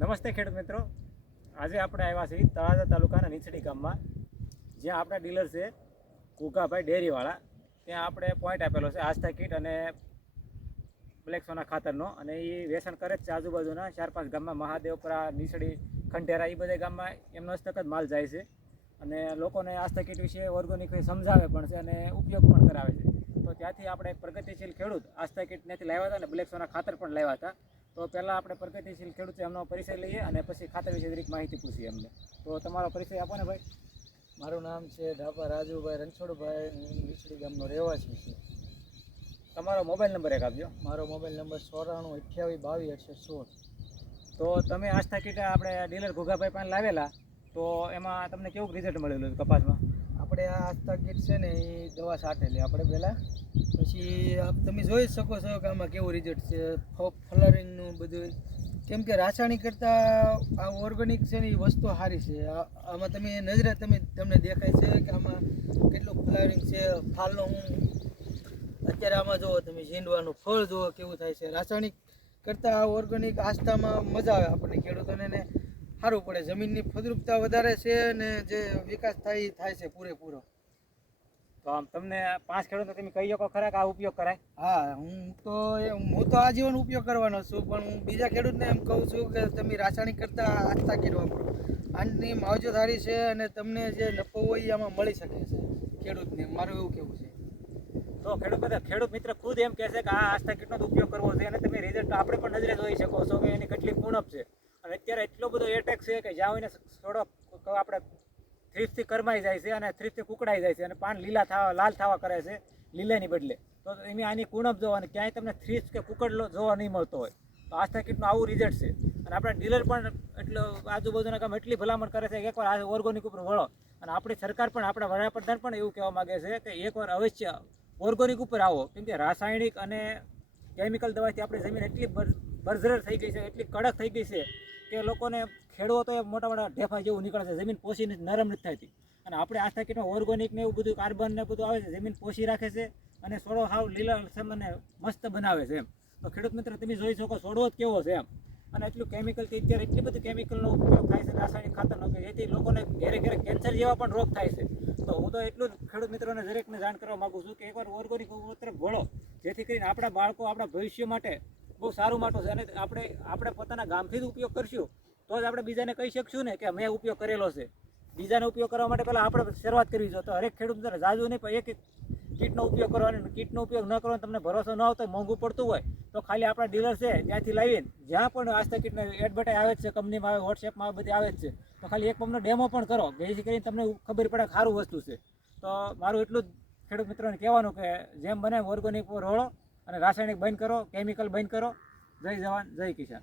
નમસ્તે ખેડૂત મિત્રો, આજે આપણે આવ્યા છીએ તળાજા તાલુકાના નીચડી ગામમાં, જ્યાં આપણા ડીલર છે કુકાભાઈ ડેરીવાળા. ત્યાં આપણે પોઈન્ટ આપેલો છે આસ્થા કીટ અને બ્લેક સોના ખાતરનો, અને એ વેચાણ કરે જ છે આજુબાજુના 4-5 ગામમાં. મહાદેવપુરા, નીચડી, ખંડેરા, એ બધા ગામમાં એમનો હસ્તક જ માલ જાય છે અને લોકોને આસ્થા કીટ વિશે ઓર્ગેનિક સમજાવે પણ છે અને ઉપયોગ પણ કરાવે છે. તો ત્યાંથી આપણે પ્રગતિશીલ ખેડૂત આસ્થા કીટ ત્યાંથી લાવ્યા હતા અને બ્લેક સોના ખાતર પણ લાવ્યા હતા. તો પહેલાં આપણે પ્રગતિશીલ ખેડૂત એમનો પરિચય લઈએ અને પછી ખાતર વિશે દરેક માહિતી પૂછીએ એમને. તો તમારો પરિચય આપો ને ભાઈ. મારું નામ છે ઢાપા રાજુભાઈ રણછોડભાઈ, હું નીચડી ગામનો રહેવાસી છું. તમારો મોબાઈલ નંબર એક આપજો. મારો મોબાઈલ નંબર 942822 તો તમે આસ્થા કીટ આપણે ડીલર ઘુઘાભાઈ પાસે લાવેલા, તો એમાં તમને કેવું રિઝલ્ટ મળેલું કપાસમાં? આપણે આ આસ્થા કીટ છે ને એ દવા છાંટેલી આપણે પહેલાં, પછી તમે જોઈ શકો છો કે આમાં કેવું રિઝલ્ટ છે, ફ્લવરિંગનું બધું. કેમ કે રાસાયણિક કરતાં આ ઓર્ગેનિક છે ને એ વસ્તુ સારી છે. આમાં તમે નજરે તમને દેખાય છે કે આમાં કેટલું ફ્લવરિંગ છે. ફાલનો હું અત્યારે આમાં જુઓ તમે, ઝીંડવાનું ફળ જુઓ કેવું થાય છે. રાસાયણિક કરતાં આ ઓર્ગેનિક આસ્થામાં મજા આવે આપણને ખેડૂતોને, ને સારું પડે. જમીનની ફળદ્રુપતા વધારે છે અને જે વિકાસ થાય એ થાય છે પૂરેપૂરો. તો આમ તમને 5 ખેડૂતો તમે કહી શકો ખરા કે આ ઉપયોગ કરાય? હા, હું તો આજીવન ઉપયોગ કરવાનો છું, પણ હું બીજા ખેડૂતને એમ કહું છું કે તમે રાસાયણિક કરતાં આસ્થા કીટ વાપરો. આની માવજત સારી છે અને તમને જે નફો હોય એ આમાં મળી શકે છે ખેડૂતને. મારું એવું કહેવું છે. તો ખેડૂત મિત્ર ખુદ એમ કહે છે કે આ આસ્થા કીટનો જ ઉપયોગ કરવો છે, અને તમે રિઝલ્ટ આપણે પણ નજરે જોઈ શકો છો કે એની કેટલી પૂનપ છે. અને અત્યારે એટલો બધો એટેક છે કે જ્યાં હોઈને થોડો આપણે થ્રીપથી કરમાઈ જાય છે અને થ્રીપથી કુકડાઈ જાય છે અને પાન લાલ થવા કરે છે લીલાની બદલે. તો એની આની કુણપ જોવા, ક્યાંય તમને થ્રીપ કે કુકડ જોવા નહીં મળતો હોય. તો આસ્થા કીટનું આવું રિઝલ્ટ છે. અને આપણા ડીલર પણ એટલો આજુબાજુના ગામ એટલી ભલામણ કરે છે કે એકવાર આ ઓર્ગેનિક ઉપર વળો. અને આપણી સરકાર પણ, આપણા વડાપ્રધાન પણ એવું કહેવા માગે છે કે એકવાર અવશ્ય ઓર્ગેનિક ઉપર આવો. કેમ કે રાસાયણિક અને કેમિકલ દવાથી આપણી જમીન એટલી બરજર થઈ ગઈ છે, એટલી કડક થઈ ગઈ છે કે લોકોને ખેડવો તો એ મોટા ઢેફા જેવું નીકળે છે. જમીન પોષીને નરમ નથી થતી. અને આપણે આસ્થા કીટમાં ઓર્ગેનિક ને એવું બધું કાર્બન ને બધું આવે છે, જમીન પોષી રાખે છે અને છોડો હાવ લીલા મને મસ્ત બનાવે છે એમ. તો ખેડૂત મિત્ર તમે જોઈ શકો છોડવો જ કેવો છે એમ. અને એટલું કેમિકલથી અત્યારે એટલી બધી કેમિકલનો ઉપયોગ થાય છે રાસાયણિક ખાતરનો, કે જેથી લોકોને ઘેરે કેન્સર જેવા પણ રોગ થાય છે. તો હું તો એટલું જ ખેડૂત મિત્રોને દરેકને જાણ કરવા માગું છું કે એકવાર ઓર્ગેનિક તરફ વળો, જેથી કરીને આપણા બાળકો આપણા ભવિષ્ય માટે બહુ સારું માટું છે. અને આપણે પોતાના ગામથી જ ઉપયોગ કરશું તો જ આપણે બીજાને કહી શકશું ને કે મેં ઉપયોગ કરેલો છે. બીજાનો ઉપયોગ કરવા માટે પહેલાં આપણે શરૂઆત કરવી જોઈએ. તો હરેક ખેડૂત મિત્ર જાજુ નહીં પણ એક કીટનો ઉપયોગ કરવાનો. કીટનો ઉપયોગ ન કરવાનો તમને ભરોસો ન આવતો, મોંઘું પડતું હોય, તો ખાલી આપણા ડીલર છે ત્યાંથી લાવીને, જ્યાં પણ આસ્થા કીટને એડવર્ટાઈઝ આવે જ છે, કંપનીમાં આવે, વોટ્સએપમાં આવે, બધી આવે જ છે, તો ખાલી એક પંપનો ડેમો પણ કરો, જેથી કરીને તમને ખબર પડે કે સારું વસ્તુ છે. તો મારું એટલું જ ખેડૂત મિત્રોને કહેવાનું કે જેમ બને ઓર્ગેનિક પર વળો અને રાસાયણિક બંધ કરો, કેમિકલ બંધ કરો. જય જવાન, જય કિસાન.